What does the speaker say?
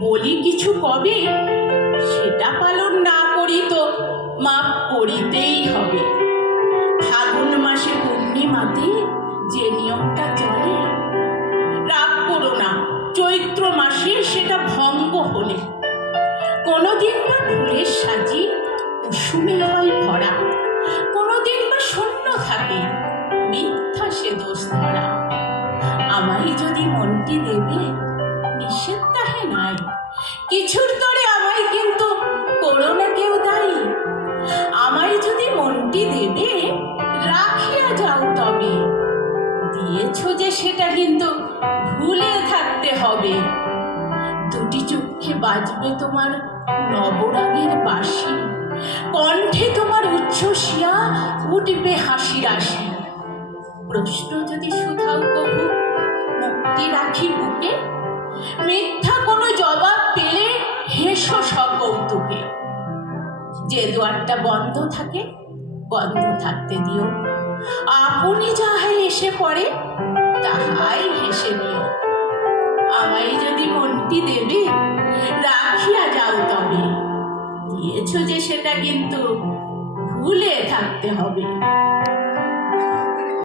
বলি কিছু কবে? সেটা পালন না করি তো মাপ করিতেই হবে। ফাগুন মাসে পূর্ণিমাতে যে নিয়মটা চলে, রাগ করো না, চৈত্র মাসে সেটা ভঙ্গ হলে। কোনোদিন বা ফুলের সাজি কুসুমে হয় ভরা, কোনোদিন বা শূন্য থাকে মিথ্যা সে দোষ ধরা। আমায় যদি মনটি দেবে কিছুর তরে আমায় কিন্তু করো না কেউ দায়ী। আমায় যদি মনটি দেবে, রাখিয়া যাও তবে। দিয়েছ যে সেটা কিন্তু ভুলে থাকতে হবে। দুটি চোখে বাজবে তোমার নবরাগের বাঁশি। কণ্ঠে তোমার উচ্ছ্বসিয়া উঠবে হাসি রাশি প্রশ্ন যদি শুধাও কবু মুক্তি রাখি বুকে। মিথ্যা কোনো জবাব যে দুয়ারটা বন্ধ থাকে, বন্ধ থাকতে দিও। আপনি যাহাই এসে পড়ে, তাহাই হেসে নিও। আমায় যদি মনটি দেবে, রাখিয়া যাও তবে। দিয়েছ যে সেটা কিন্তু ভুলে থাকতে হবে।